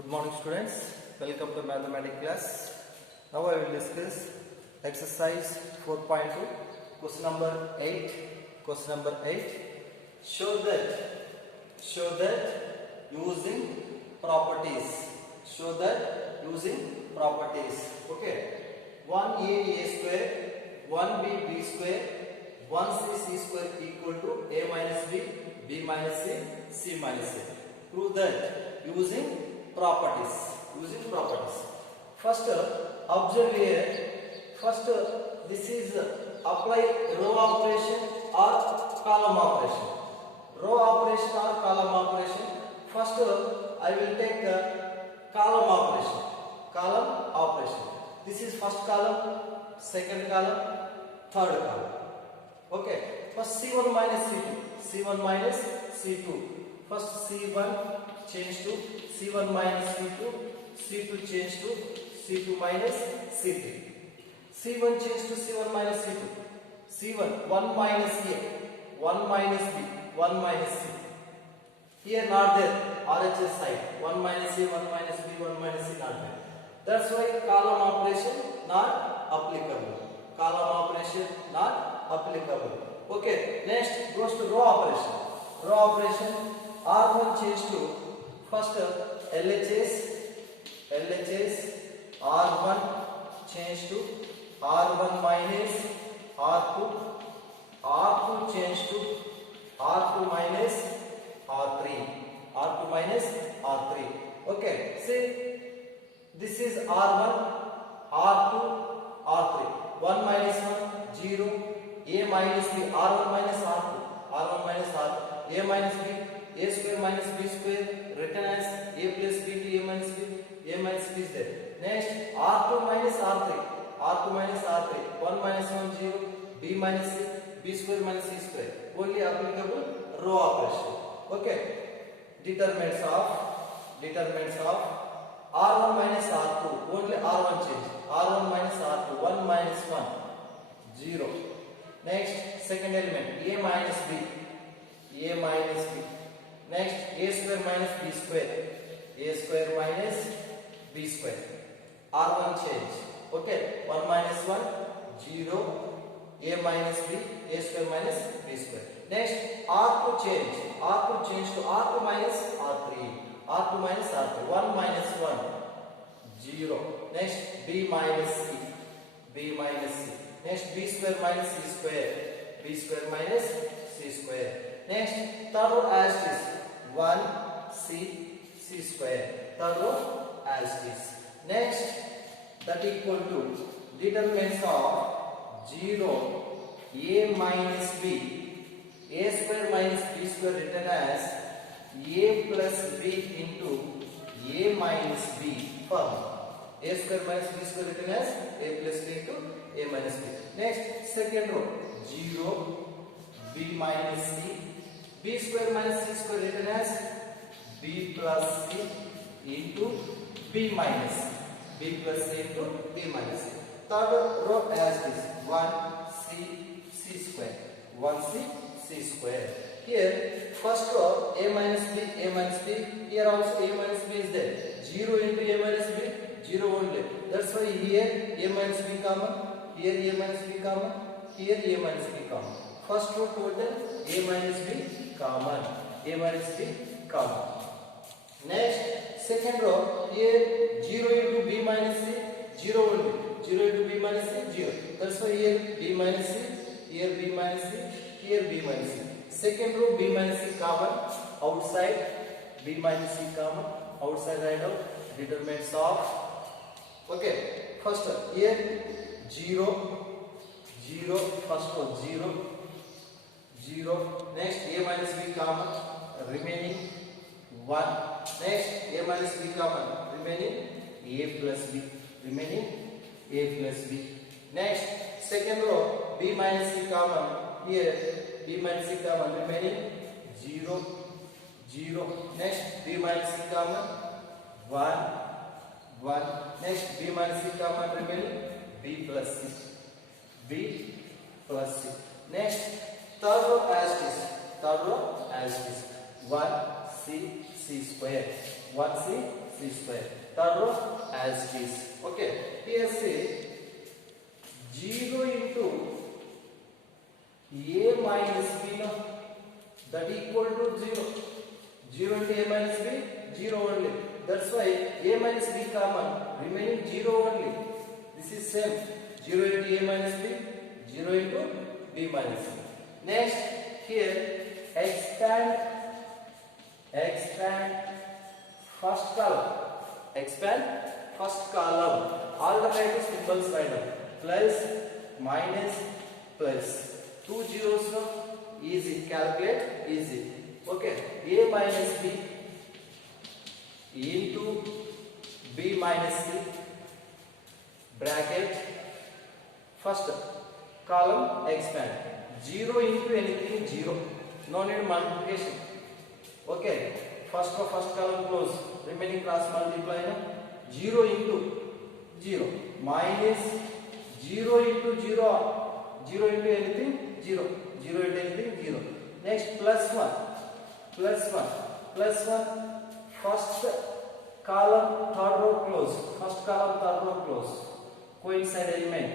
Good morning students, welcome to mathematics class. Now I will discuss exercise 4.2 question number 8. Question number 8. Show that using properties. Show that using properties. Okay. 1a square, 1b b square, 1c square equal to a minus b minus c minus a. Prove that using properties. First, observe here. First, this is apply row operation or column operation. Row operation or column operation. First, I will take column operation. Column operation. This is first column, second column, third column. Okay. First C1 minus C2. C1 minus C2. First C1 change to C1 minus C2. C2 change to C2 minus C3. C1 change to C1 minus C2. C1 1 minus A, 1 minus B, 1 minus C. Here not there. RHS side 1 minus A, 1 minus B, 1 minus C not there. That's why column operation not applicable. Column operation not applicable. Okay. Next goes to row operation. Row operation R1 change to first LHS R1 change to R1 minus R2 change to R2 minus R3. Okay, see this is R1 R2 R3. 1 minus 1 0, A minus B, R1 minus R2 A minus B, A square minus B square, written as A plus B to A minus B is there. Next, R2 minus R3, 1 minus 1 0, B minus C, B square minus C square. Only applicable row operation. Okay. Determinants of R1 minus R2, only R1 change. R1 minus R2, 1 minus 1 0. Next, second element A minus B. Next, A square minus B square. R1 change. Okay, 1 minus 1 0, A minus B, A square minus B square. Next, R2 change to R2 minus R3, 1 minus 1 0. Next, B minus C. Next, B square minus C square. Next, third row as is 1 C square. Third row as is. Next, that equal to determinants of 0 A minus B. A square minus B square written as A plus B into A minus B form. A square minus B square written as A plus B into A minus B. Next, second row 0 B minus C. B square minus C square written as B plus C into B minus C. B plus C into B minus C. Third row as this 1 C square. 1 C square. Here first row A minus B. Here also A minus B is there. 0 into A minus B, 0 only. That's why here A minus B common. Here A minus B common. Here A minus B common. First row total A minus B common. Next, second row here 0 into B minus C, 0 only. 0 into B minus C, 0. That's why here B minus C, here B minus C, here B minus C. Second row B minus C common, outside B minus C common, outside write out determinants of. Okay, first here 0, first row 0. Next, A minus B common, remaining 1. Next, A minus B common, remaining A plus B. Next, second row B minus C common, here B minus C common, remaining 0. Next, B minus C common, 1. Next, B minus C common, remaining B plus C. Next, third row as this 1 C square. 1C C square. Third row as it is. Okay. Here say 0 into A minus B, no? That equal to 0. 0 into A minus B, 0 only. That's why A minus B common, remaining 0 only. This is same. 0 into A minus B, 0 into B minus C. Next, here expand first column. Expand first column. Alternative symbols right now. Plus, minus, plus. 2 zeros, no? Easy. Calculate, easy. Okay. A minus B into B minus C. Bracket. First column expand. 0 into anything 0. No need multiplication. Okay. First column close. Remaining cross multiply. No? 0 into 0 minus 0 into 0. 0 into anything 0. 0 into anything 0. Next plus 1. Plus 1. Plus 1. First column third row close. First column third row close. Coincide element.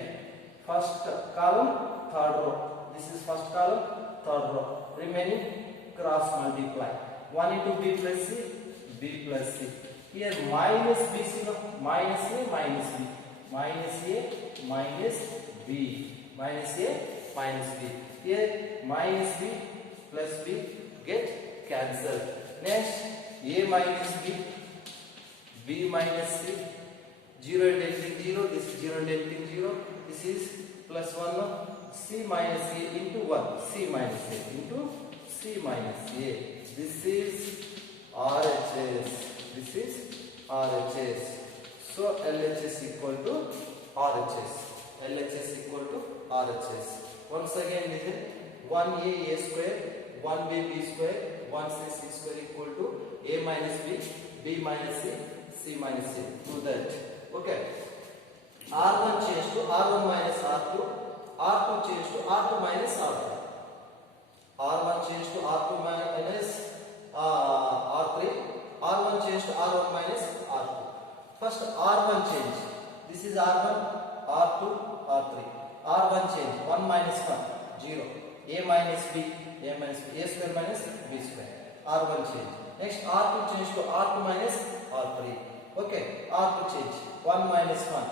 First column third row. This is first column third row. Remaining cross multiply. 1 into B plus C. B plus C. Here minus BC, minus A minus B. Minus A minus B. Minus A minus B. Here minus B plus B get cancelled. Next A minus B. B minus C. 0 and anything 0. This is 0 and anything 0. This is plus 1. No? C minus A into 1. C minus A into C minus A. This is RHS. This is RHS. So LHS equal to RHS. LHS equal to RHS. Once again listen. 1A A square, 1B B square, 1C C square equal to A minus B, B minus C, C minus C. Do that. Okay. R1 change to R1 minus R2. R2 change to R2 minus R3. R1 change to R2 minus R3. R1 change to R1 minus R2. First R1 change. This is R1, R2, R3. R1 change. 1 minus 1, 0. A minus B, A minus B. A square minus B square. R1 change. Next R2 change to R2 minus R3. Okay. R2 change. 1 minus 1,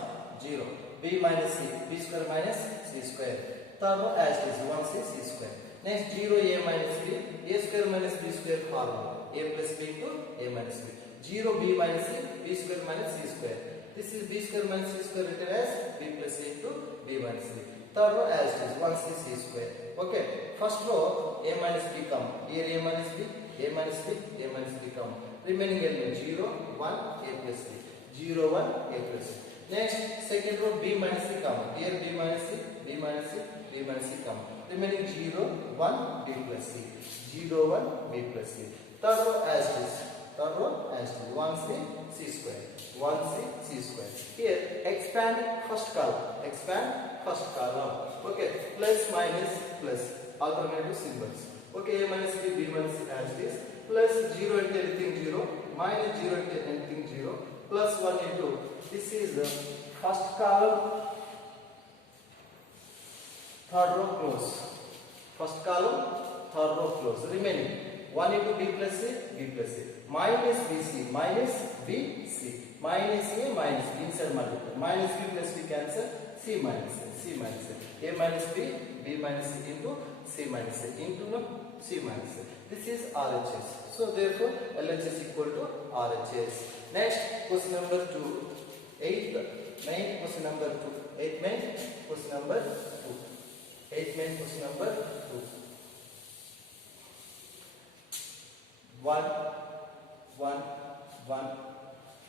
0. B minus C. B square minus C square. Third one as it is 1C C square. Next 0 A minus B. A square minus B square formula. A plus B into A minus B. 0 B minus C. B square minus C square. This is B square minus C square written as B plus A into B minus C. Third row as it is 1C C square. Okay. First row A minus B come. Here A minus B. A minus B. A minus B come. Remaining element 0, 1, A plus C. 0, 1, A plus C. Next second row B minus C come. Here B minus C. B minus C. B minus C come. Remaining 0, 1, B plus C. 0, 1, B plus C. Third row as this. Third row as this. 1C C square. 1C C square. Here expand first column. Expand first column. Okay. Plus minus plus. Alternative symbols. Okay. A minus B, B minus C as this. Plus 0 into anything 0. Minus 0 into anything 0. Plus 1 into. This is the first column. Third row close. First column. Third row close. Remaining 1 into B plus C, B plus C. Minus BC, minus BC. Minus A, minus B. Inside multiply. Minus B plus B cancel. C minus A, C minus A. A minus B, B minus C into C minus A. Into no, C minus A. This is RHS. So therefore, LHS equal to RHS. Next, question number 2. 8th main question number 2. 8th main question number 2. 8th main question number 2. 1, 1, 1,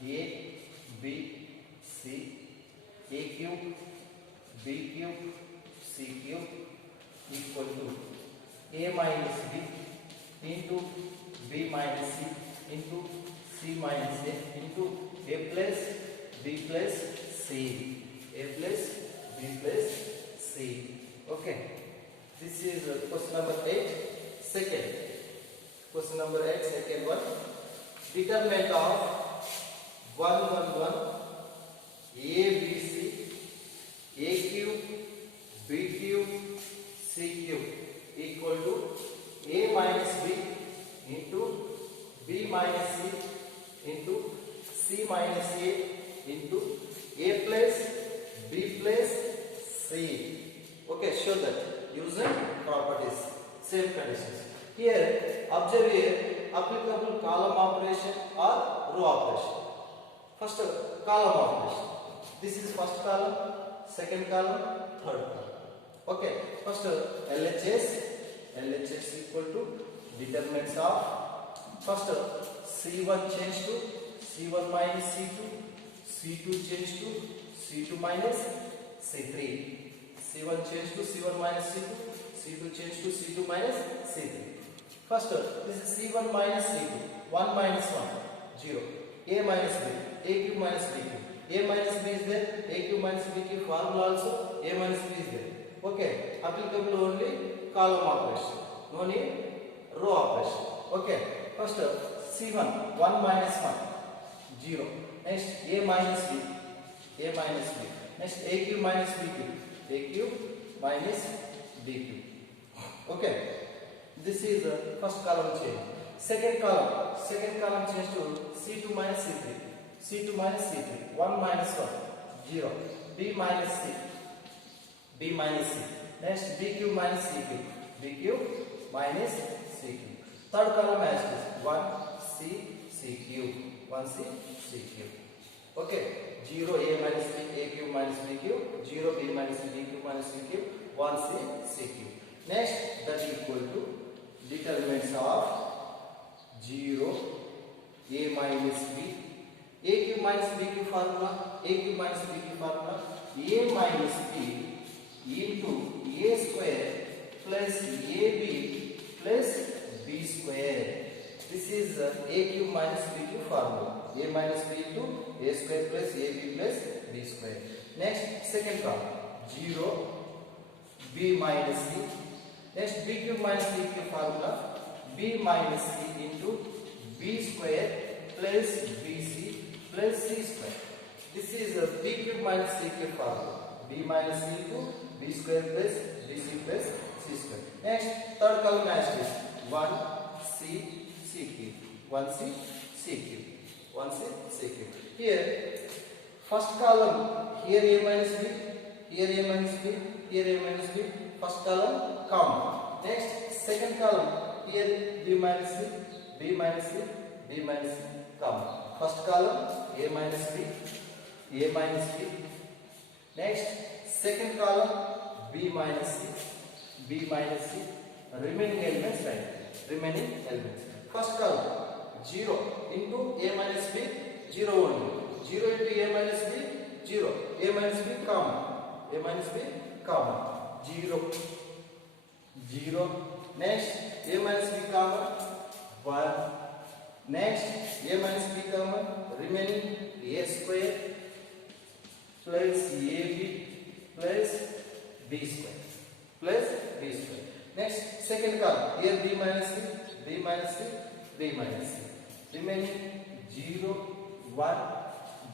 A, B, C, A cube, B cube, C cube equal to A minus B into B minus C into C minus A into A plus B plus C. A plus B plus C. Okay. This is question number 8. Second. Question number 8, second one. Determinant of 1 1 1 A B C A cube B cube C cube equal to A minus B into B minus C into C minus A into A plus B plus C. Okay, show that using properties, same conditions. Here, observe here applicable column operation or row operation. First, column operation. This is first column, second column, third column. Okay, first LHS equal to determinants of first C1 change to C1 minus C2, C2 change to C2 minus C3, C1 change to C1 minus C2, C2 change to C2 minus C3. First, this is C1 minus C2, 1 minus 1, 0, A minus B, A cube minus B cube, A minus B is there, A cube minus B cube formula also, A minus B is there. Okay, applicable only column operation, no need row operation. Okay, first C1, 1 minus 1, 0. Next, A minus B, A minus B. Next, A cube minus B cube, A cube minus B cube. Okay, this is the first column change. Second column change to C2 minus C3, C2 minus C3, 1 minus 1, 0. B minus C, B minus C. Next, B cube minus C cube, B cube minus C cube. Third column as this 1 C cube, 1 C cube. Okay, 0 A minus B, A cube minus B cube, 0 B minus B cube minus C cube, 1 C cube. Next, that equal to determinants of 0 A minus B, A cube minus B cube formula, A cube minus B cube formula, A minus B into A square plus AB plus B square. This is A cube minus B cube formula. A minus B into A square plus AB plus B square. Next, second column 0 B minus C. Next, B cube minus C cube formula, B minus C into B square plus BC plus C square. This is a B cube minus C cube formula, B minus C into B square plus BC plus C square. Next, third column as this 1 C cube, 1 C cube, 1 C cube. Here, first column, here A minus B, here A minus B, here A minus B, first column common. Next, second column, here B minus C, B minus C, B minus C common. First column A minus B, A minus B. Next, second column B minus C, B minus C. Remaining elements right. Remaining elements. First column 0 into A minus B, 0 only. 0 into A minus B, 0. A minus B common. A minus B common. 0. 0. Next, A minus B common. 1. Next, A minus B common. Remaining A square plus AB plus B square. Plus B square. Next, second column. Here B minus C, B minus C, B minus C. Remaining 0, 1,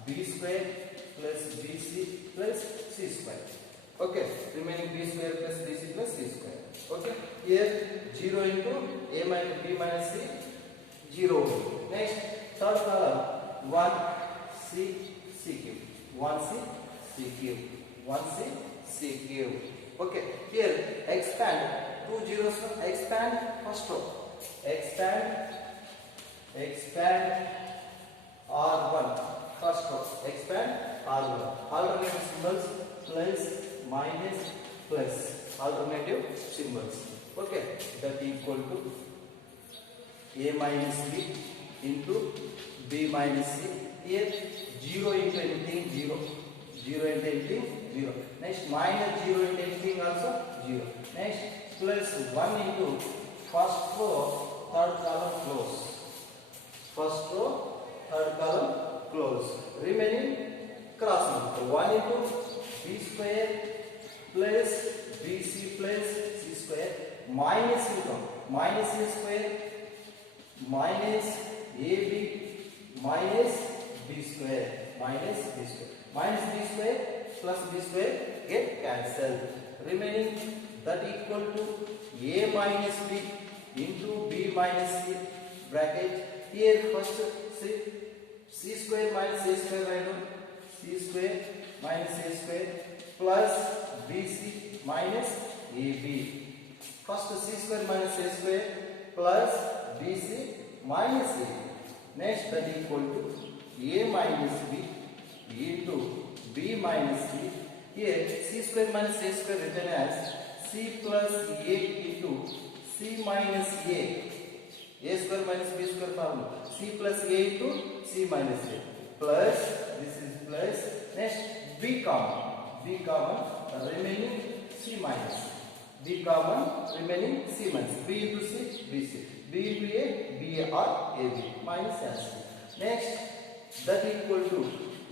B square plus BC plus C square. Okay, remaining B square plus BC plus C square. Okay, here 0 into A minus B minus C, 0. Next, third column 1 C cube, 1 C cube, 1 C cube. Okay, here expand 2 zeros, expand first row, expand R1 first row, expand R1. Alternative symbols plus, minus, plus. Alternative symbols. Okay, that equal to A minus B into B minus C. Here 0 into anything 0. 0 into anything 0. Next, minus 0 into anything also 0. Next, plus 1 into first row, third column close. First row, third column close. Remaining cross multiply. 1 into B square plus BC plus C square minus income. Minus A square minus AB minus b square minus b square. Minus b square plus b square get cancelled. Remaining that equal to a minus b into b minus c bracket. Here first see c square minus a square write down. C square minus a square plus bc minus ab. First c square minus a square plus bc minus a. Next that equal to a minus b into b minus c. Here c square minus a square written as c plus a into c minus a. A square minus b square formula. C plus a into c minus a. Plus this is plus. Next b common remaining c minus. B common remaining c minus. B into c, b c. B into a, b or a b minus c. Next that equal to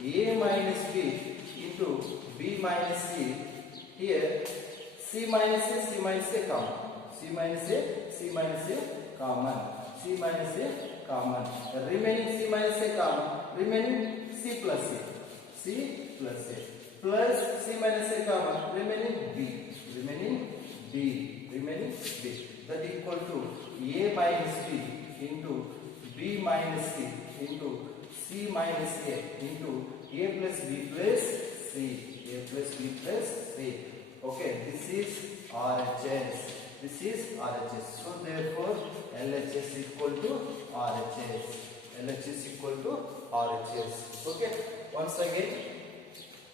a minus b into b minus c. Here c minus a common. C minus a common. C minus a common. Remaining c minus a common. Remaining c plus a. C plus a. Plus c minus a common. Remaining b. Remaining b. That equal to a minus b into b minus c into c minus a into a plus b plus c. A plus b plus c. Okay, this is RHS. This is RHS. So therefore LHS equal to RHS. LHS equal to RHS. Okay. Once again,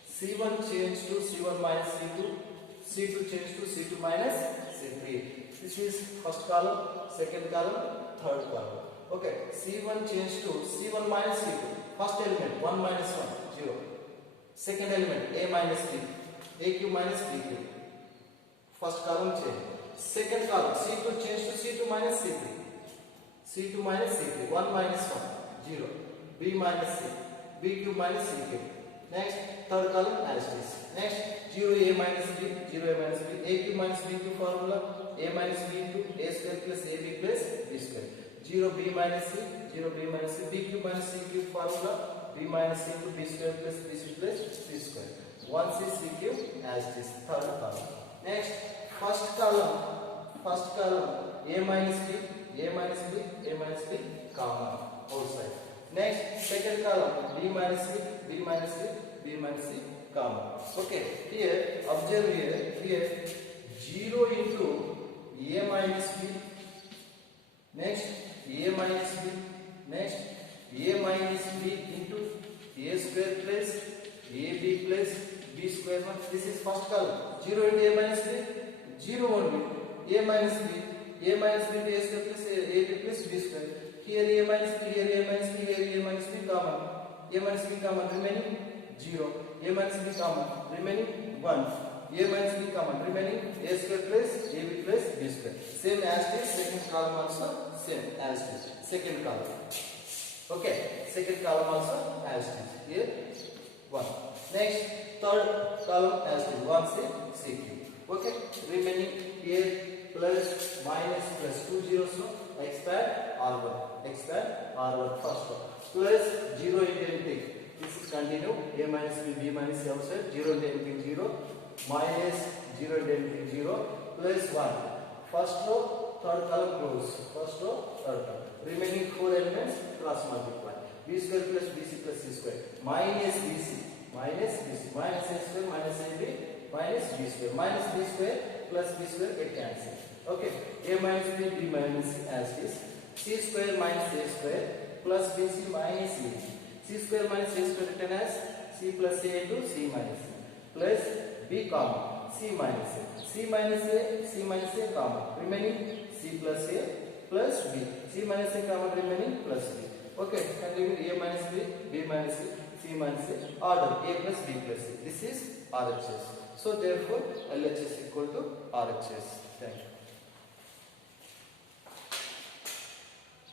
C1 change to C1 minus C2. C2 change to C2 minus C3. This is first column, second column, third column. Okay. C1 change to C1 minus C2. First element 1 minus 1 0. Second element A minus B. AQ minus BQ. First column change. Second column C2 change to C2 minus C3. C2 minus C3. 1 minus 1 0. B minus C. BQ minus CQ. Next third column as this. Next 0 A minus B. 0 A minus B. AQ minus BQ formula. A minus B into A square plus AB plus B square. 0 B minus C. 0 B minus C. BQ minus CQ formula. B minus C into B square plus BC plus C square. 1 C CQ as this third column. Next first column A minus B, A minus B, A minus B common outside. Next second column B minus C, B minus C, B minus C common. Okay, here observe here 0 into A minus B. Next A minus B. Next A minus B into A square plus AB plus B square. This is first column. 0 into A minus B. 0 only. A minus B. A minus B into A square plus AB plus B square. Here A minus B. Here A minus B. Here A minus B common. A minus B common. Remaining 0. A minus B common. Remaining 1. A minus B common. Remaining A square plus AB plus B square. Same as this. Second column also same as this. Second column. Okay. Second column also as this. Here 1. Next third column as this. 1 C CQ. Okay. Remaining here plus minus plus 2 zeros. So expand R1. Expand R1 first one. Plus 0 into anything. This is continue. A minus B, B minus C outside. 0 into anything 0. Minus 0 into anything 0. Plus 1. First row, third column close. First row, third column. Remaining 4 elements cross multiply. B square plus BC plus C square. Minus BC. Minus BC. Minus A square minus AB minus B square. Minus B square plus B square get cancelled. Okay. A minus B, B minus C as is. C square minus A square plus BC minus AB. C square minus A square written as C plus A into C minus A. Plus B common. C minus A. C minus A, C minus A common. Remaining C plus A plus B. C minus A common remaining plus B. Okay. Continue A minus B, B minus C, C minus A. Order A plus B plus C. This is RHS. So therefore LHS equal to RHS. Thank you.